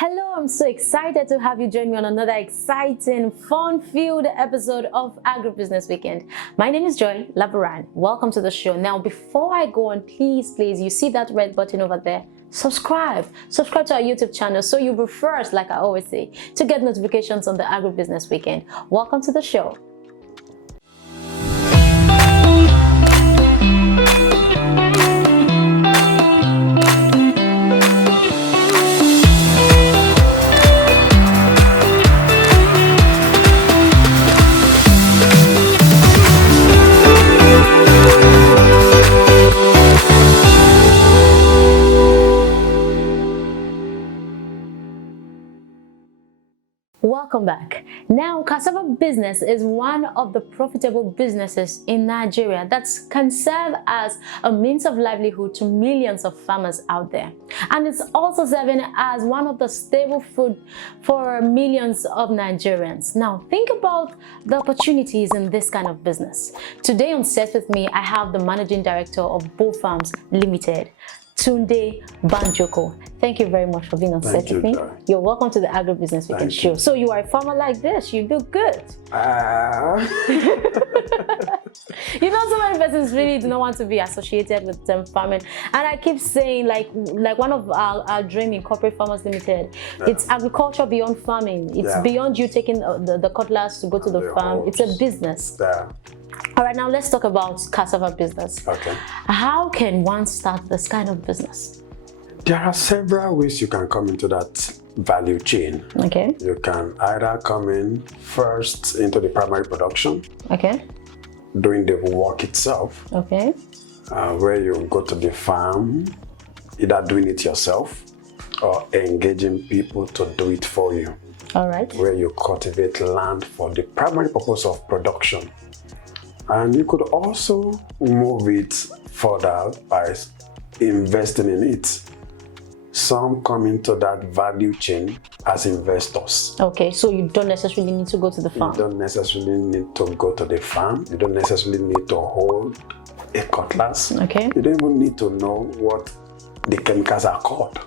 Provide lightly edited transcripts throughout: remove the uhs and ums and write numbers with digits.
Hello, I'm so excited to have you join me on another exciting, fun-filled episode of Agribusiness Weekend. My name is Joy Labaran. Welcome to the show. Now, before I go on, please, you see that red button over there? Subscribe to our YouTube channel so you'll be first, like I always say, to get notifications on the Agribusiness Weekend. Welcome to the show. Welcome back. Now, cassava business is one of the profitable businesses in Nigeria that can serve as a means of livelihood to millions of farmers out there. And it's also serving as one of the staple food for millions of Nigerians. Now, think about the opportunities in this kind of business. Today on set with me, I have the Managing Director of Bofarms Limited, Tunde Banjoko. Thank you very much for being on set with me. You're welcome to the Agribusiness Weekend show. So you are a farmer like this, you do good. You know, so many persons really do not want to be associated with farming. And I keep saying, like one of our dream in Corporate Farmers Limited, it's agriculture beyond farming. It's beyond you taking the cutlass to go to the farm. It's a business. All right, now let's talk about cassava business. Okay. How can one start this kind of business? There are several ways you can come into that value chain. Okay. You can either come in first into the primary production. Okay. Doing the work itself. Okay. Where you go to the farm, either doing it yourself or engaging people to do it for you. All right. Where you cultivate land for the primary purpose of production. And you could also move it further by investing in it. Some come into that value chain as investors. Okay, so you don't necessarily need to go to the farm. You don't necessarily need to go to the farm. You don't necessarily need to hold a cutlass. Okay. You don't even need to know what the chemicals are called.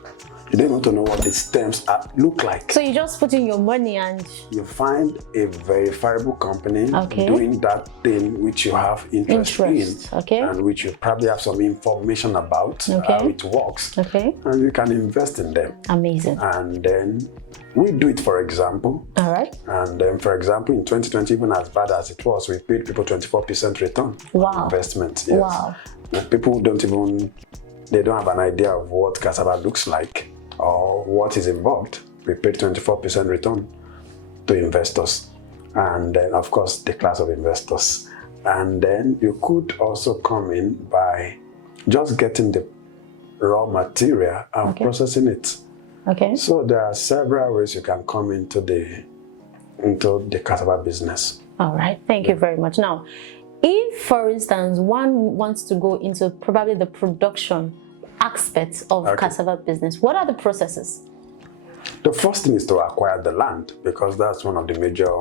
You don't want to know what the stems look like. So you just put in your money and you find a verifiable company doing that thing which you have interest in, and which you probably have some information about how it works. Okay. And you can invest in them. Amazing. And then we do it, for example. All right. And then, for example, in 2020, even as bad as it was, we paid people 24% return on investment. Yes. Wow. And people don't have an idea of what cassava looks like or what is involved. We paid 24% return to investors, and then of course the class of investors. And then you could also come in by just getting the raw material and processing it. Okay. So there are several ways you can come into the cassava business. All right, thank you very much. Now, if for instance one wants to go into probably the production aspects of cassava business, what are the processes? The first thing is to acquire the land, because that's one of the major...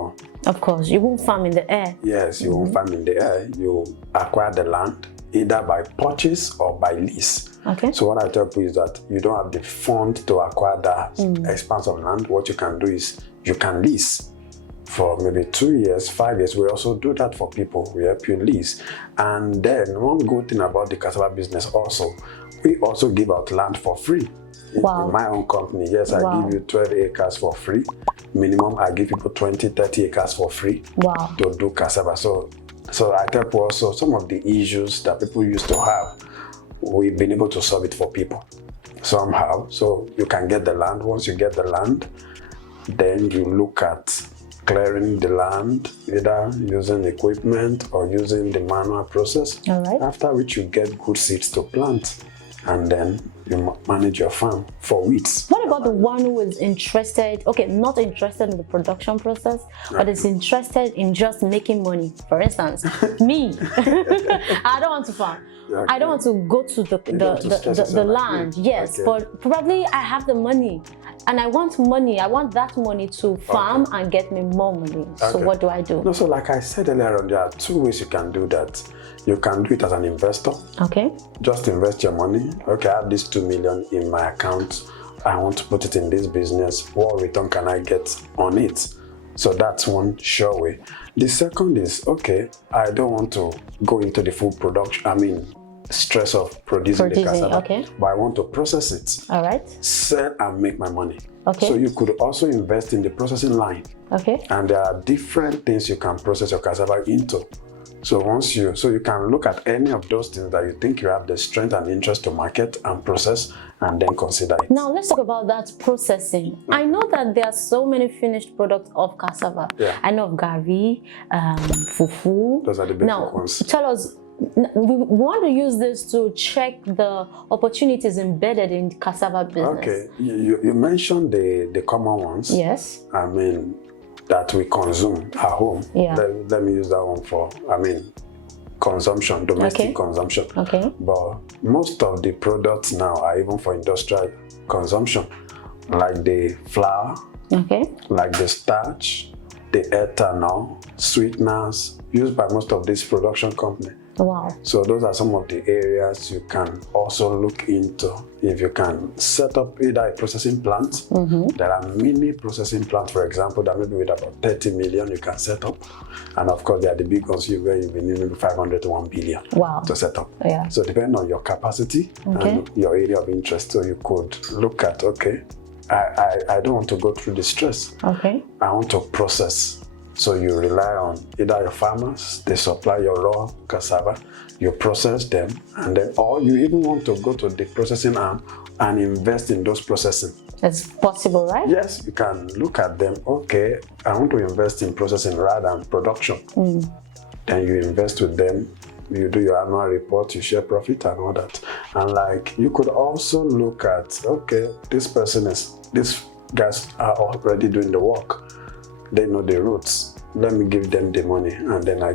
Of course, you won't farm in the air. Yes, you won't farm in the air. You acquire the land either by purchase or by lease. Okay. So what I tell people is that you don't have the fund to acquire that expanse of land. What you can do is you can lease for maybe 2 years, 5 years. We also do that for people. We help you lease. And then one good thing about the cassava business also, we also give out land for free. Wow. In my own company, yes, I give you 12 acres for free. Minimum, I give people 20, 30 acres for free to do cassava. So I tell people also some of the issues that people used to have, we've been able to solve it for people somehow. So you can get the land. Once you get the land, then you look at clearing the land, either using equipment or using the manual process. All right. After which you get good seeds to plant, and then you manage your farm for weeds. What about the one who is interested, not interested in the production process, but is interested in just making money? For instance, me, I don't want to farm. I don't want to go to the land. Yes, but probably I have the money and I want that money to farm and get me more money. So what do I do? No, so like I said earlier on, there are two ways you can do that. You can do it as an investor. Okay. Just invest your money. Okay, I have this 2 million in my account I want to put it in this business. What return can I get on it? So that's one sure way. The second is, okay, I don't want to go into the full production, stress of producing the cassava, okay. but I want to process it. All right. Sell and make my money. Okay. So you could also invest in the processing line. Okay. And there are different things you can process your cassava into. So you can look at any of those things that you think you have the strength and interest to market and process, and then consider it. Now let's talk about that processing. Okay. I know that there are so many finished products of cassava. Yeah. I know of gari, fufu. Those are the basic ones. Tell us, we want to use this to check the opportunities embedded in cassava business. Okay, you mentioned the common ones. Yes. That we consume at home. Yeah. Let me use that one for, consumption, domestic consumption. Okay. But most of the products now are even for industrial consumption, like the flour, like the starch, the ethanol, sweeteners, used by most of these production companies. Wow. So those are some of the areas you can also look into. If you can set up either a processing plant, there are mini processing plants, for example, that maybe with about 30 million you can set up. And of course, there are the big ones where you've been needing 500 to 1 billion to set up. Yeah. So depending on your capacity and your area of interest, so you could look at, okay, I don't want to go through the stress. Okay. I want to process. So you rely on either your farmers, they supply your raw cassava, you process them, and then, or you even want to go to the processing arm and invest in those processing. It's possible, right? Yes, you can look at them. Okay, I want to invest in processing rather than production. Then you invest with them, you do your annual report, you share profit and all that. And you could also look at, okay, these guys are already doing the work. They know the roots. Let me give them the money, and then I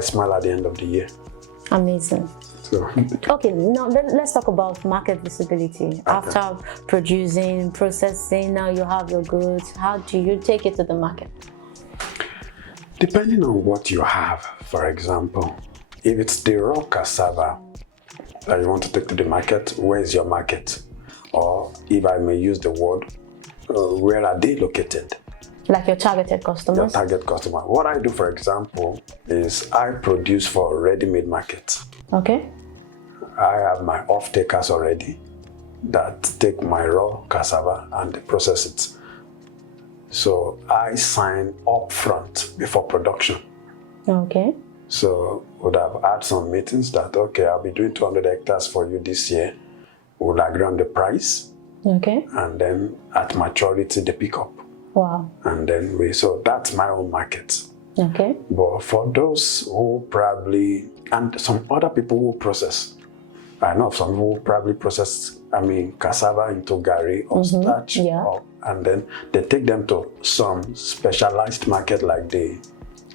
smile at the end of the year. Amazing. So. Okay, now let's talk about market visibility. Okay. After producing, processing, now you have your goods. How do you take it to the market? Depending on what you have, for example, if it's the raw cassava that you want to take to the market, where is your market? Or if I may use the word, where are they located? Like your targeted customers? Your target customer. What I do, for example, is I produce for ready-made markets. Okay. I have my off-takers already that take my raw cassava and they process it. So I sign up front before production. Okay. So would have had some meetings that, okay, I'll be doing 200 hectares for you this year. We'll agree on the price. Okay. And then at maturity, they pick up. Wow. And then so that's my own market. Okay. But for those who probably, and some other people who process, I know some who probably process, cassava into gari or starch. Yeah. And then they take them to some specialized market like the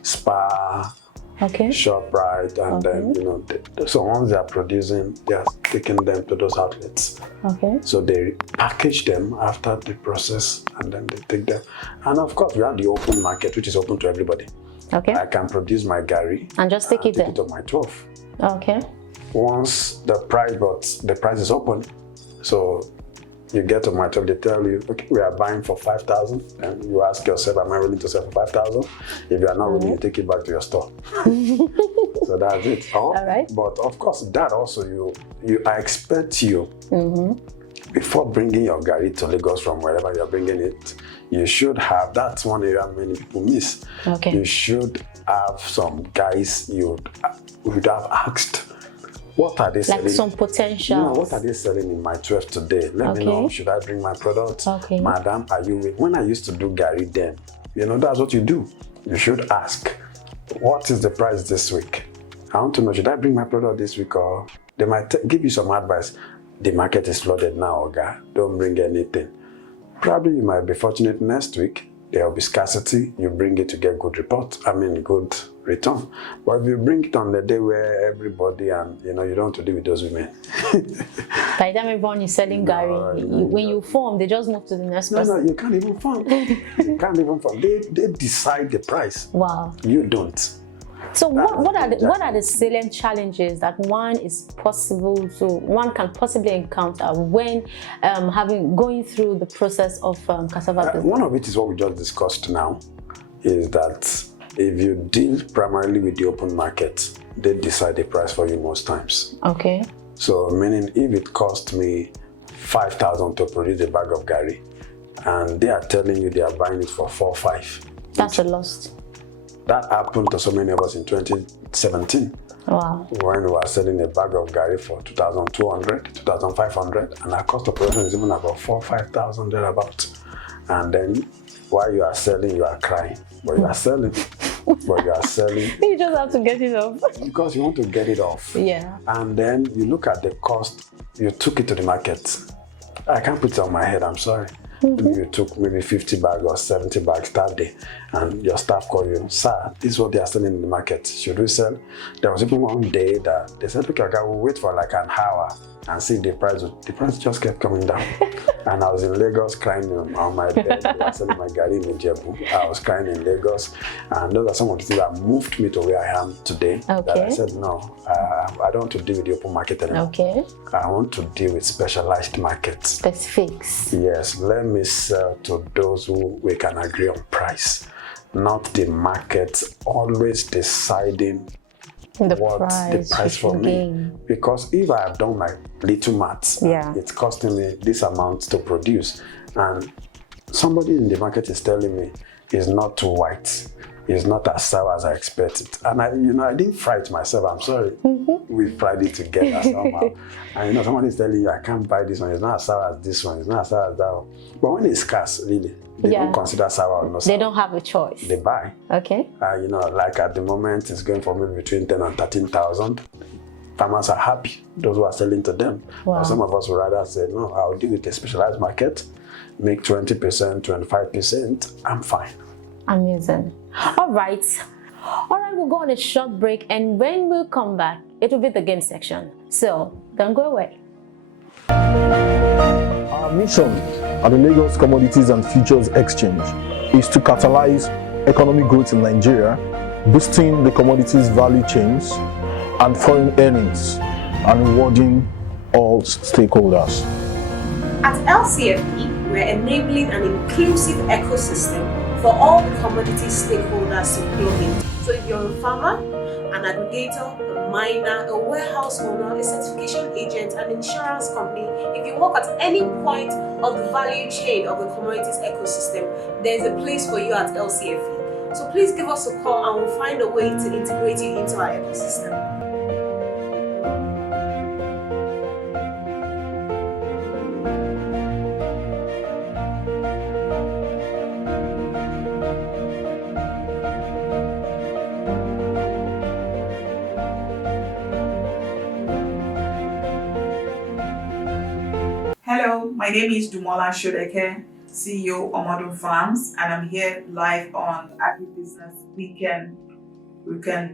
Spa, ShopRite, and then, so once they are producing, they are taking them to those outlets. Okay. So they package them after the process, and then they take them. And of course, we have the open market, which is open to everybody. Okay. I can produce my gari and just take it there. Take it to my 12. Okay. Once the price is open, so you get to my 12, they tell you, okay, we are buying for 5,000, and you ask yourself, am I willing to sell for 5,000? If you are not willing, you take it back to your store. So that's it. All right. But of course, that also I expect you before bringing your gari to Lagos from wherever you're bringing it, you should have, that's one area many people miss. Okay. You should have some guys you would have asked, what are they selling? Like some potential. What are they selling in my 12 today? Let me know. Should I bring my product? Okay. Madam, are you with? When I used to do gari then, that's what you do. You should ask, what is the price this week? I want to know, should I bring my product this week? Or they might give you some advice. The market is flooded now, Oga. Don't bring anything. Probably you might be fortunate next week. There will be scarcity. You bring it to get good good return. But if you bring it on the day where everybody you don't want to deal with those women. By the time everyone is selling gari, when you form, they just move to the next person. No, you can't even form. You can't even form. They decide the price. Wow. You don't. So what are the salient challenges that one can possibly encounter when going through the process of cassava business? One of it is what we just discussed now, is that if you deal primarily with the open market, they decide the price for you most times. Okay. So meaning if it cost me 5,000 to produce a bag of gari, and they are telling you they are buying it for 4,500. That's a loss. That happened to so many of us in 2017. Wow. When we were selling a bag of gari for 2,200, 2,500, and our cost of production is even about 4,000, 5,000 thereabout. And then while you are selling, you are crying. But you are selling. But you are selling. You just have to get it off. Because you want to get it off. Yeah. And then you look at the cost, you took it to the market. I can't put it on my head, I'm sorry. Maybe you took maybe 50 bags or 70 bags that day, and your staff call you, sir, this is what they are selling in the market. Should we sell? There was even one day that they said, okay, we'll wait for like an hour and see the price just kept coming down. And I was in Lagos crying on my bed. I was selling my gari in Ijebu. I was crying in Lagos. And those are some of the things that moved me to where I am today. Okay. That I said, no, I don't want to deal with the open market anymore. Okay. I want to deal with specialized markets. Specifics. Yes, let me sell to those who we can agree on price, not the market always deciding the price for me. Because if I have done my little maths, it's costing me this amount to produce, and somebody in the market is telling me it's not too white, it's not as sour as I expected, and I didn't fry it myself. I'm sorry, we fried it together somehow. And somebody is telling you I can't buy this one, it's not as sour as this one, it's not as sour as that one. But when it's scarce, really, they don't consider sour or not sour. They don't have a choice. They buy. Okay. Like at the moment, it's going for maybe between 10 and 13,000. Farmers are happy, those who are selling to them. Wow. But some of us would rather say, no, I'll deal with a specialized market, make 20%, 25%, I'm fine. Amazing. All right, we'll go on a short break, and when we come back, it will be the game section. So don't go away. Our mission at the Lagos Commodities and Futures Exchange is to catalyze economic growth in Nigeria, boosting the commodities value chains and foreign earnings, and rewarding all stakeholders. At LCFP, we're enabling an inclusive ecosystem for all the commodity stakeholders to plug in. So if you're a farmer, an aggregator, a miner, a warehouse owner, a certification agent, an insurance company, if you work at any point of the value chain of the commodities ecosystem, there's a place for you at LCFE. So please give us a call and we'll find a way to integrate you into our ecosystem. Hello, my name is Dumola Shodeke, CEO of Bofarms, and I'm here live on Agric Business Weekend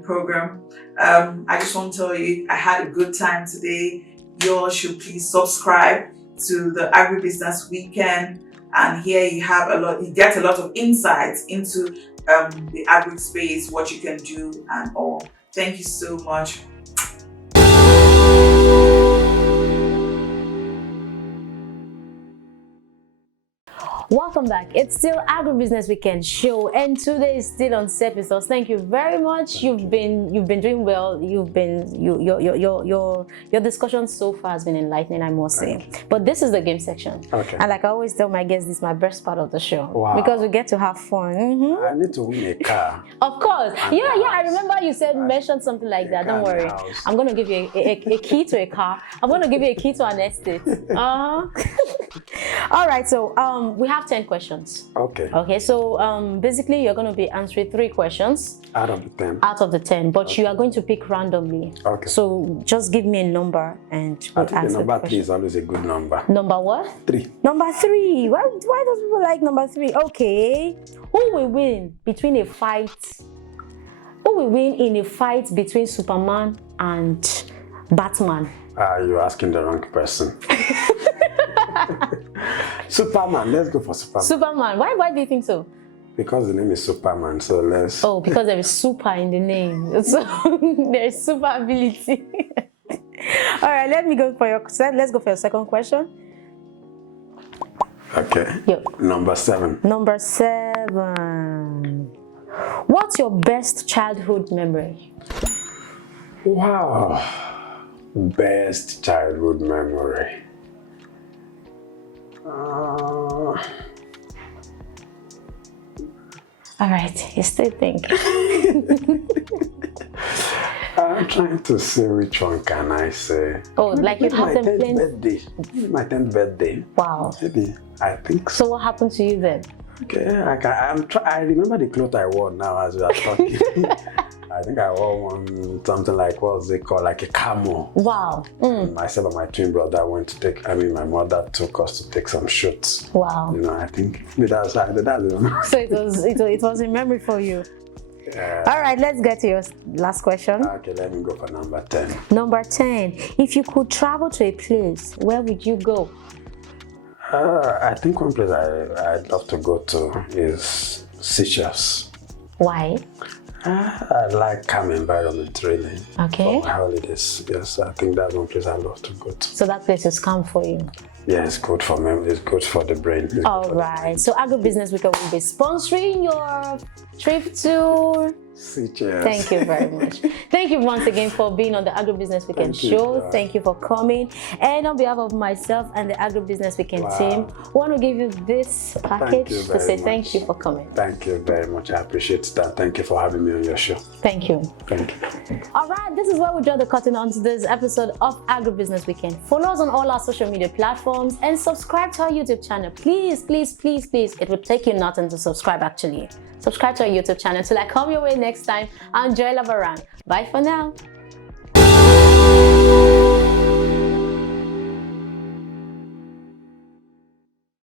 program. I just want to tell you, I had a good time today. You all should please subscribe to the Agric Business Weekend, and here you get a lot of insights into the Agric Space, what you can do, and all. Thank you so much. Welcome back. It's still Agribusiness Weekend show, and today is still on set with us. Thank you very much. You've been doing well. Your discussion so far has been enlightening, I must say. But this is the game section. Okay. And like I always tell my guests, this is my best part of the show. Wow. Because we get to have fun. I need to win a car. Of course. Yeah. I remember you mentioned something like that. Don't worry. I'm going to give you a key to a car. I'm going to give you a key to an estate. All right. So we have 10 questions. Okay, so basically you're going to be answering 3 questions out of the 10. Out of the 10, but you are going to pick randomly. Okay. So just give me a number and we'll I think answer the number the 3 is always a good number. Number what? 3. Number 3. Why does people like number 3? Okay. Who will win in a fight between Superman and Batman? You're asking the wrong person. Superman, let's go for Superman. Superman, why do you think so? Because the name is Superman, so let's... Oh, because there is super in the name. So there is super ability. All right, let's go for your second question. Okay. Yep. Number 7. Number 7. What's your best childhood memory? Wow. Best childhood memory. All right, you still think. I'm trying to see which one can I say. Oh, like you have them playing. My 10th birthday. Wow. Maybe, I think so. So what happened to you then? Okay, I remember the clothes I wore now as we are talking. I think I wore something like, what's it called, like a camo. Wow. Myself and my twin brother went to take, my mother took us to take some shoots. Wow. I think that's So it was a memory for you. All right, let's get to your last question. Okay, let me go for number 10. Number 10. If you could travel to a place, where would you go? I think one place I'd love to go to is Seychelles. Why? I like calm environment, really. Okay. For my holidays, yes, I think that's one place I love to go to. So that place is calm for you? Yeah, it's good for me. It's good for the brain. All right. So Agribusiness Weekend will be sponsoring your trip to Seychelles. Thank you very much. Thank you once again for being on the Agribusiness Weekend show. Thank you for coming. And on behalf of myself and the Agribusiness Weekend team, I want to give you this package to say thank you for coming. Thank you very much. I appreciate that. Thank you for having me on your show. Thank you. Thank you. All right, this is where we draw the curtain on today's episode of Agribusiness Weekend. Follow us on all our social media platforms and subscribe to our YouTube channel. Please, please, please, please. It would take you nothing to subscribe actually. Subscribe to our YouTube channel till I come your way next time. I'm Joy Lavaran. Bye for now.